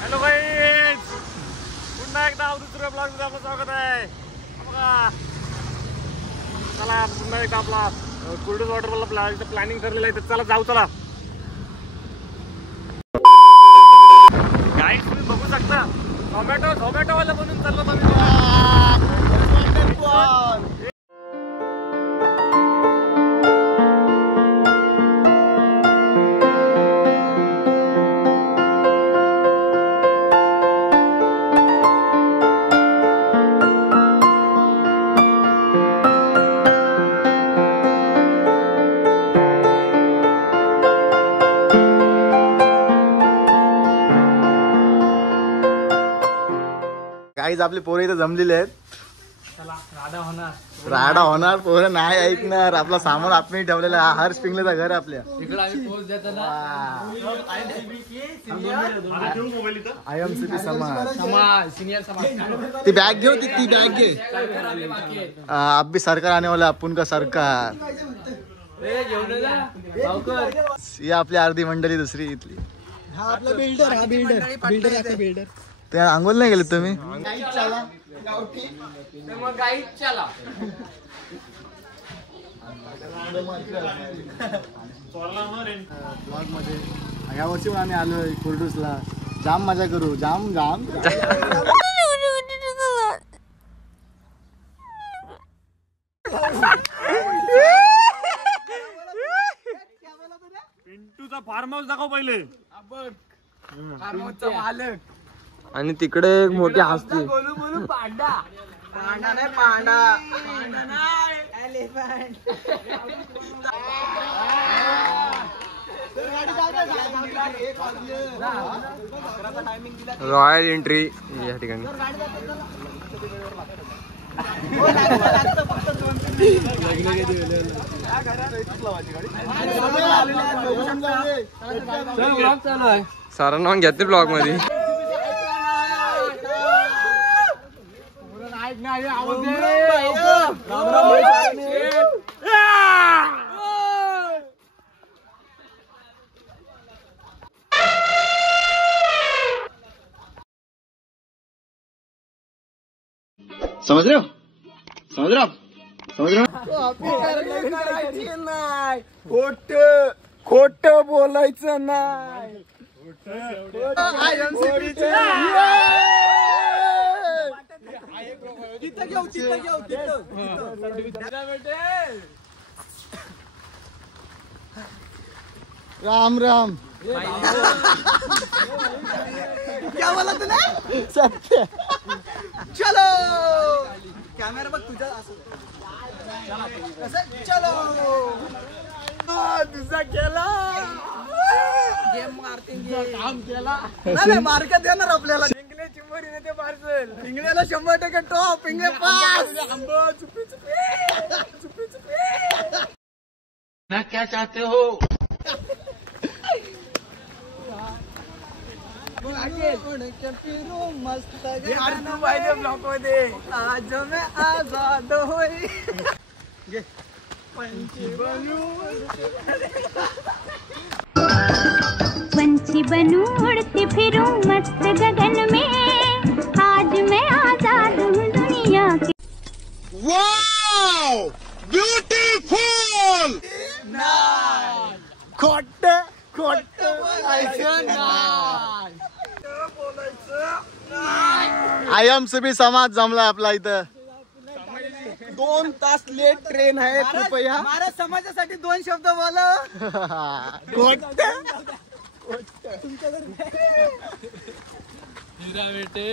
Hello guys, पुन्हा एकदा दुसऱ्या ब्लॉग मध्ये आपलं स्वागत आहे. बघा चला पुन्हा एकदा आपला कुर्डूस वॉटरफॉलला प्लॅनिंग ठरलेलं आहे. तर चला जाऊ. चला गाईज, तुम्ही बघू शकता झोमॅटो वाला बनून चाललो आम्ही. काहीच आपले पोरं इथं जमलेले आहेत. राडा होणार पोरं नाही ऐकणार. आपला सामान आपण ठेवलेला आहे. हर्ष पिंगलेचा घर आपल्या IMCP समाज. ती बॅग घेऊ. ती बॅग घे. अब भी सरकार आने वाला. आपण का सरकार. ही आपली अर्धी मंडळी दुसरी इथली. हा आपला बिल्डर. ते आंघोळ नाही गेले तुम्ही? ब्लॉग मध्ये या वर्षी आम्ही आलोय कुर्डूसला. जाम मजा करू. जाम पिंटूचा फार्म हाऊस दाखव पहिले. मालक आणि तिकडे एक मोठी हस्ती. बोलू पांडा नाही एलिफंट. रॉयल एंट्री या ठिकाणी. सरांना घेतले ब्लॉग मध्ये. समझ रहे हो? खोट बोलायचं नाही. राम राम. क्या बोला तुला? सत्य. चलो कॅमेरा बघ तुझा. चलो तुझा केला. गेम मारते. काम केला नाही. मार्क देणार आपल्याला. पिंगले चिंबोरीने ते पार्सल. पिंगल्याला 100% टॉप. पिंगले पास. चुपी ना क्या चाहते हो. मस्त पाहिजे ब्लॉक मध्ये. आज मैं आजाद होई. पंछी बनूं उड़ती फिरूं मस्त गगन में. आज मैं आजाद हूँ दुनिया के. Wow beautiful. खोट IMCP समाज जमला आपला इथं. 2 तास लेट ट्रेन आहे. कृपया महाराज समाजासाठी 2 शब्द बोला. हिरा बेटे.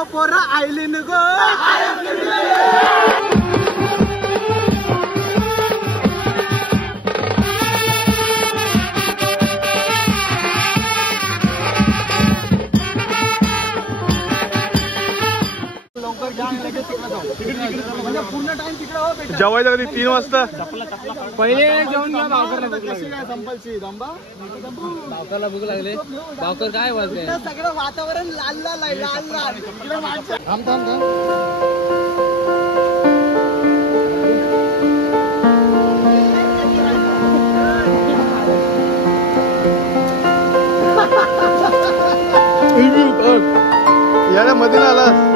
गो पोरा आयलीन गो. पूर्ण टाइम तिकडे जेवायचं कधी 3 वाजता. पहिले जेवण घ्या. संपलची दंबा भावकरला भूक लागले. भावकर काय वाजले? सगळं वातावरण लाल लाल आहे, लाल लाल. थांब थांब थांब. याला मध्ये ना आलास.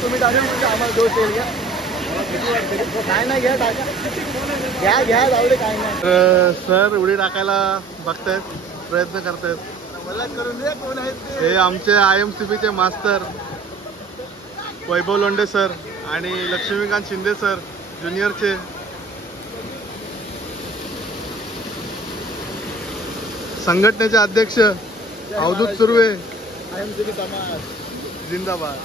तुम्ही टाका म्हणजे आम्हाला दोष येईल घ्या. काय नाही घ्या, टाका घ्या घ्या, जाऊ दे काय नाही. तर सर उडी टाकायला बघतायत, प्रयत्न करतायत. मला करून द्या कोण आहेत ते. हे आमचे IMCBचे मास्तर वैभव लोंढे सर आणि लक्ष्मीकांत शिंदे सर ज्युनियरचे. संघटनेचे अध्यक्ष अवधूत सुर्वे IMCB समाज जिंदाबाद.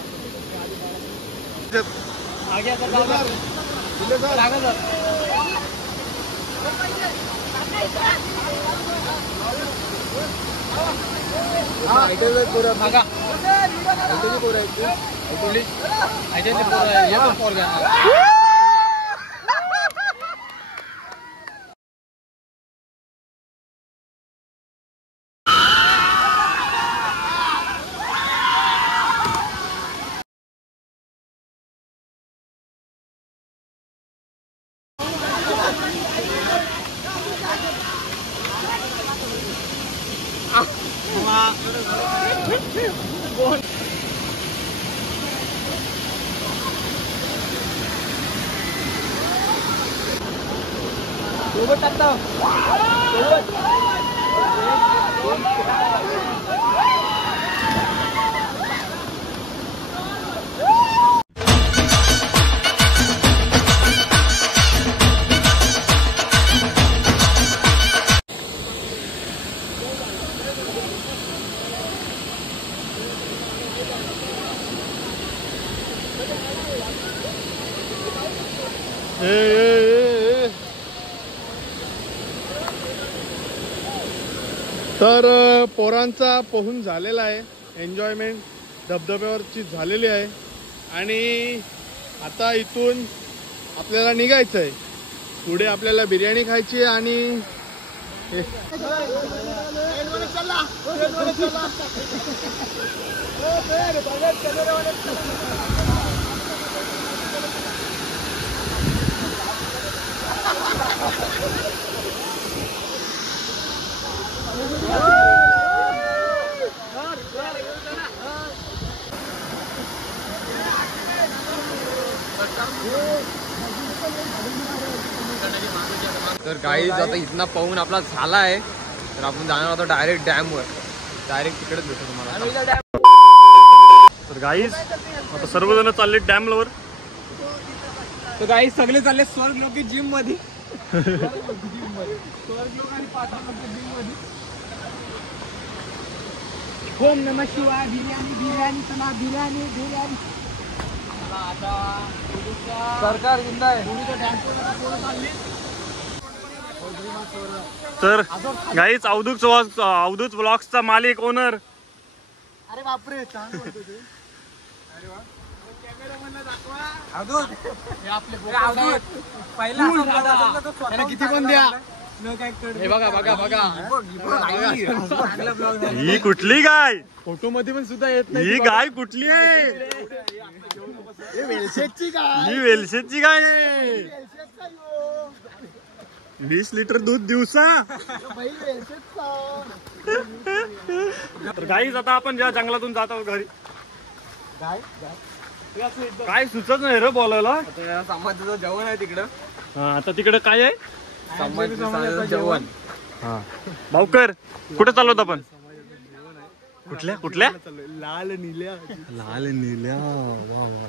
तर पोरांचा पोहून झालेला आहे, एन्जॉयमेंट धबधब्यावरची झालेली आहे आणि आता इथून आपल्याला निघायचं आहे. पुढे आपल्याला बिर्याणी खायची आहे आणि तर गाईज आता इथनं पाहून आपला झाला आहे, तर आपण जाणार होतो डायरेक्ट डॅमवर. डायरेक्ट तिकडेच भेटू तुम्हाला. तर गाईज आता सर्वजण चालले डॅमवर. तर काही सगळे चालले स्वर्ग लोकी जिम मध्ये स्वर्ग लोक आणि पाठवा जिम मध्ये. ओम नमः शिवाय. बिर्याणी बिर्याणी चला बिर्याणी बिर्याणी. सरकार जिंदा आहे. तर गाईच अवधूत व्लॉग्सचा मालिक ओनर. अरे बापरे छान बोलतो ते. किती पण द्या. ही कुठली गाय? फोटो मध्ये पण सुद्धा येत ही गाय कुठली आहे? वेलशेटची गाय. ही वेलशेटची गाय आहे. 20 लिटर दूध दिवसा. तर गाईच आता आपण ज्या जंगलातून जात आहोत घरी. काय सुचत नाही रे बोलायला. समाजाचं जेवण आहे तिकडं. हा, आता तिकडे काय आहे? समाजाचं जेवण. हा भाऊकर कुठे चाललो आपण? कुठल्या कुठल्या? लाल निल्या. लाल निल्या. वा वा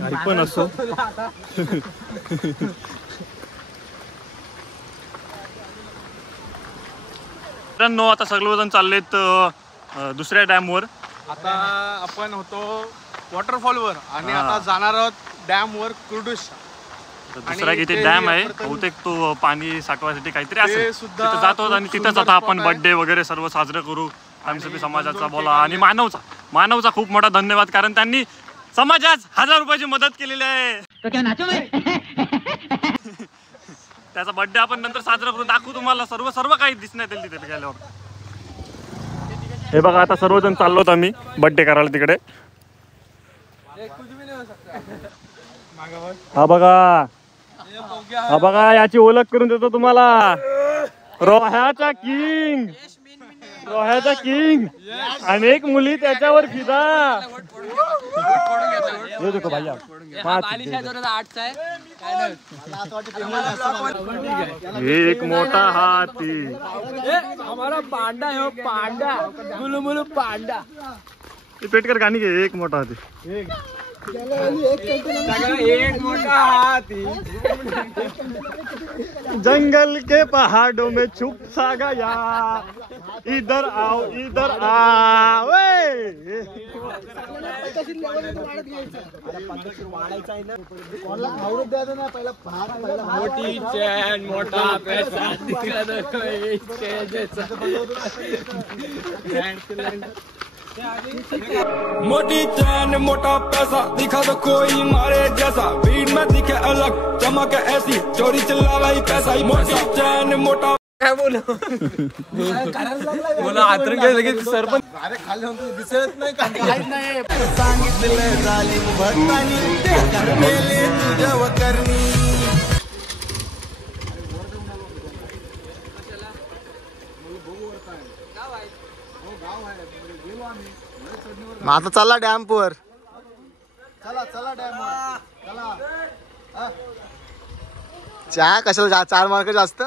काही पण असो. मित्रांनो आता सर्वजण चाललेत दुसऱ्या डॅमवर. आता आपण होतो वॉटरफॉल वर आणि आता जाणार आहोत डॅम वर कुर्डुश. दुसरा इथे डॅम आहे बहुतेक तो पाणी साठवायसाठी काहीतरी असेल. सुद्धा तिथे जात आहोत आणि तिथंच आता आपण बर्थडे वगैरे सर्व साजरं करू. आमसभी समाजाचा बोला आणि मानवचा खूप मोठा धन्यवाद कारण त्यांनी समाजात 1000 रुपयाची मदत केलेली आहे. त्याचा बर्थडे आपण नंतर साजरा करून दाखवू तुम्हाला. सर्व काही दिसण्यात येईल तिथे गेल्यावर. हे बघा आता सर्वजण चाललोत आम्ही बर्थडे करायला तिकडे. हा बघा याची ओळख करून देतो तुम्हाला. रोह्याचा किंग अनेक मुली त्याच्यावर फिदा. एक मोठा हाती. हमारा पांडा है पांडा. मुलू मुलू पांडा. पेटकर गाणी घे. एक मोठा हाती. एक मोठा हाथी जंगल के पहाड़ों में छुप सा गया. इधर आओ मोठी चैन मोठा पैसा मोटी चैन मोटा पैसा दिखा दो कोई मारे जैसा. भीड़ में दिखे अलग चमक ऐसी चोरी चिल्ला भाई पैसा. मोटी चैन मोटा काय बोला आतरंग लगेच सरपंच. अरे खाली होतो दिसत नाही काहीच नाही. सांगितलं जालिम भक्तानी मेले तुझ्या वकरणी. मग आता चला डॅम वर. चला डॅम वर चला. चहा कशाला 4 मार्क जास्त.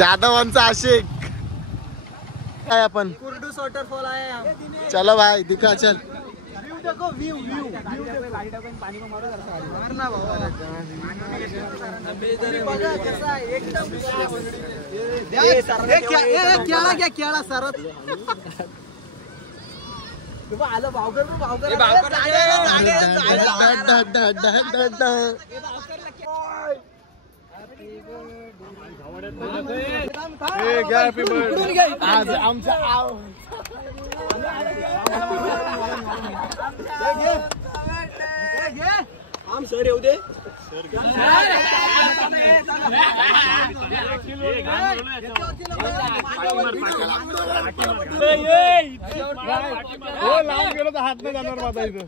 जाधवांचा आशिक. काय आपण कुर्डूस वॉटरफॉल आहे. चलो भाई दिखा चल. व्यू देखो व्यू व्यू पानी को मारो मारना बाबा. बघा कसा आहे एकदम. केळा घ्या केळा सरत. आलं भावकर हॅपी बर्थडे. आज आमचा आम सर येऊ दे. हो लावून गेलो तर हात नाही जाणार माझा इथं.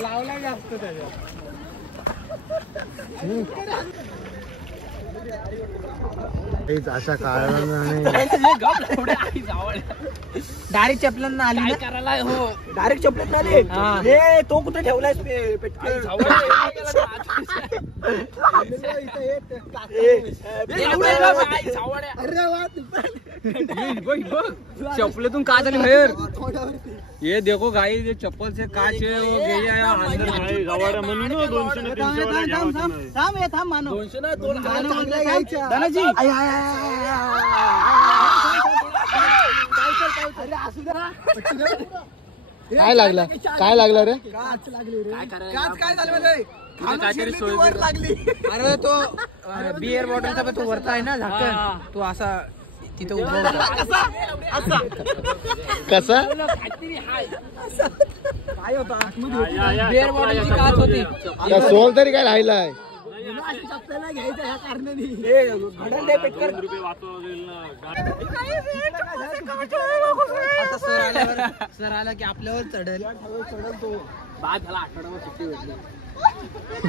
लावला जास्त त्याच्यात. अशा काळाने डायरेक्ट चपलांना आली करायला. हो डायरेक्ट चपलांना आली. हे तो कुठे ठेवलाय चप्पलेतून काच आली बाहेर. ये देखो गाई ये चप्पल से काच है वो गई है अंदर. म्हणून 200-300 थांब मानो 200 ना 2 काय लागला रे. काय झालं लागली. अरे तो बिअर बॉटलचा पण तो वरता आहे ना झाकण. तो असा तिथे उभा होता. कसा काय होता बिअर बॉटलची काच होती. सोल तरी काय राहिलाय. आपल्याला घ्यायचं ह्या कारणाने. आता सर आला की आपल्यावर चढेल. बाद झाला आठवड्यावर सुट्टी भेटली.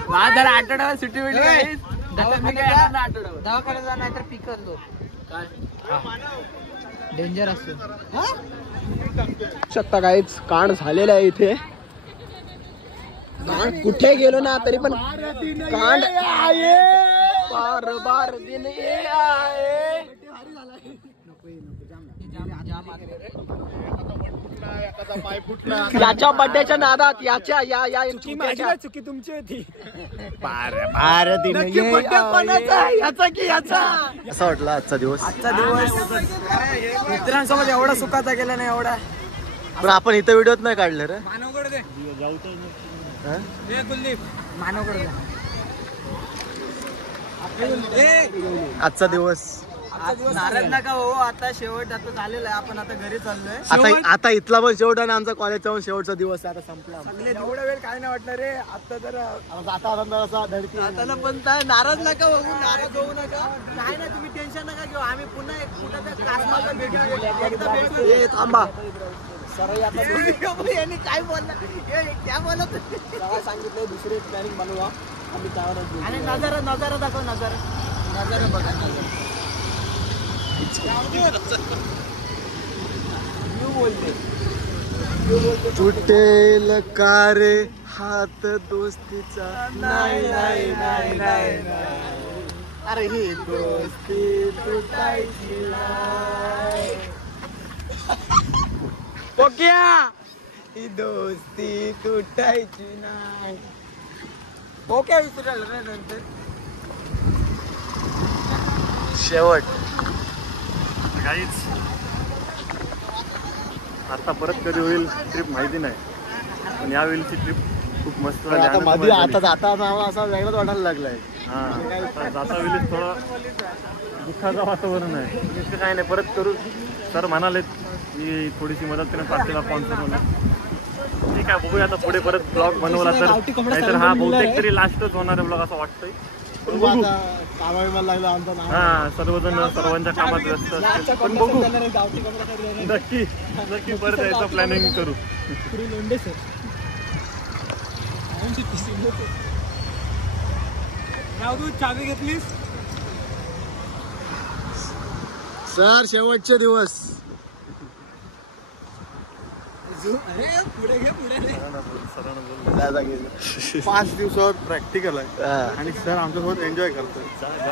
बाद झाला आठवड्यावर सुट्टी भेटली. दवाखान्यात जा नाहीतर पिकल तो डेंजर असतो. शकता काहीच कांड झालेला आहे इथे. कुठे गेलो ना तरी पण कांड बार दिन याच्या बड्डेच्या नादात याच्या या चुकी तुमची होती. याचा की याचा. असं वाटलं आजचा दिवस. मित्रांसोबत एवढा सुखाचा गेला नाही एवढा. पण आपण इथं व्हिडिओत नाही काढलं रे. आजचा दिवस नाराज नका हो. आता शेवट आता झालेला आहे. आपण आता घरी चाललोय. आता इथला पण शेवट आणि आमचा कॉलेजचा पण शेवटचा दिवस आता संपला. एवढा वेळ काय नाही वाटणार रे. आता तर असा धडकी आता पण नाराज नका होऊ. नाराज होऊ नका. काय नाही तुम्ही टेन्शन नका घेऊ. आम्ही पुन्हा एक कुठं क्लासमध्ये भेटू. थांबा सर. यांनी काय बोलला क्या बोलत सांगितलं. दुसरे प्लॅनिंग बनवा. आम्ही त्यावर आणि नजारा दाखव. नजारा बघा. तुटेल का रे हात दोस्तीचा. नाही. अरे ही दोस्ती तुटायची नाही. ही दोस्ती तुटायची नाही. ओके विसरल रे नंतर शेवट. काहीच आता परत कधी होईल ट्रिप माहिती नाही. पण यावेळीची ट्रिप खूप मस्त झाली. आता मध्ये आता जाता असा वेगळाच वाटायला लागलाय. हा जाता वेळी थोडं दुःखाचं वातावरण आहे. इतकं काय नाही. परत करू. सर म्हणाले की थोडीशी मदत करेन पाचशेला स्पॉन्सर म्हणून. ठीक आहे बघूया आता पुढे परत ब्लॉग बनवला तर. नाहीतर हा बहुतेक तरी लास्टच होणार आहे ब्लॉग असं वाटतंय. बघू कामाला लागला आमचं नाव. हा सर्वजण सर्वांच्या कामात व्यस्त असतील. पण बघू नक्की नक्की परत यायचं प्लॅनिंग करू. चावी घेतलीस सर शेवटचे दिवस. पुढे घे पुढे 5 दिवसावर प्रॅक्टिकल आहे आणि सर आमच्यासोबत एन्जॉय करतोय.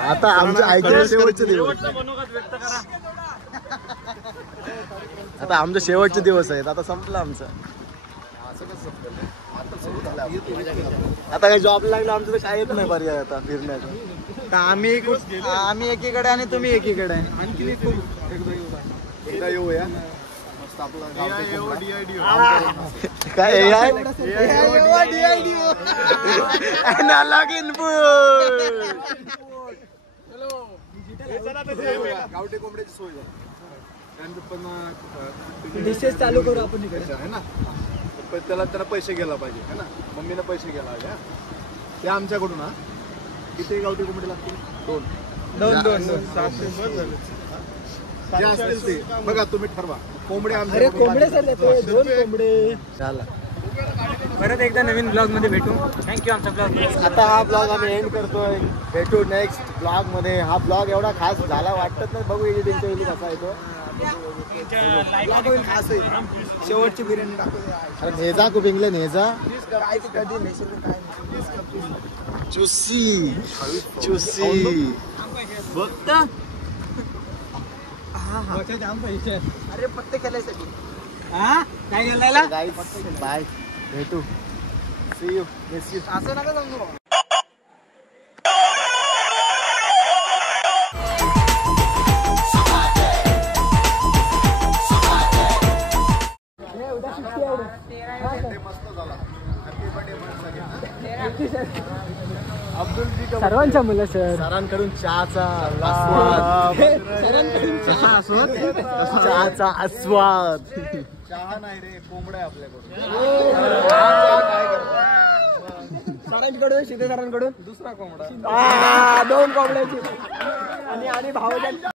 आता आमच्या ऐकायचे शेवटचे दिवस. शेवटचं मनोगत व्यक्त करा. आता आमचे शेवटचे दिवस आहेत. आता संपलं आमचं. आता काही जॉब लागला आमचं तर काय येत नाही पर्याय आता फिरण्याचा. आम्ही एकीकडे आणि तुम्ही एकीकडे. आणखी एकदा येऊया. काय गावठी कोंबड्याची सोय आहे. त्यानंतर पण डिशेस चालू करू आपण इकडे आहे ना. पण त्याला पैसे घ्यायला पाहिजे है ना. मम्मीने पैसे घ्यायला पाहिजे. ते आमच्याकडून हा. किती गावठी कोंबडी लागतील? 2 जे असतील ते बघा तुम्ही ठरवा. कोंबडे आमच्या कोंबडे सर 2 कोंबडे. परत एकदा नवीन ब्लॉग मध्ये भेटू. थँक्यू आमचा ब्लॉग. आता हा ब्लॉग आम्ही एंड करतोय. भेटू नेक्स्ट ब्लॉग मध्ये. हा ब्लॉग एवढा खास झाला वाटत नाही. बघू एडिटिंगच्या वेळी कसा येतो. खास आहे. शेवटची बिर्याणी टाकू. अरे नेजा खूप इंगले नेजा काय ते कधी नेसलं काय चुसी चुसी. जाम पैसे. अरे पत्ते खेळायसाठी. हा काय गेलायला गाईस बाय. भेटू. See you. Miss you. असं नका सांगू. सर्वांच्या मुलं सर. सरांकडून चहाचा आस्वाद. सरांकडून चहा असो. चहाचा आस्वाद. चहा नाही रे. कोंबड्या आपल्याकडून. सरांकडून शिंदे सरांकडून दुसरा कोंबडा. 2 कोंबड्याची आणि भावाच्या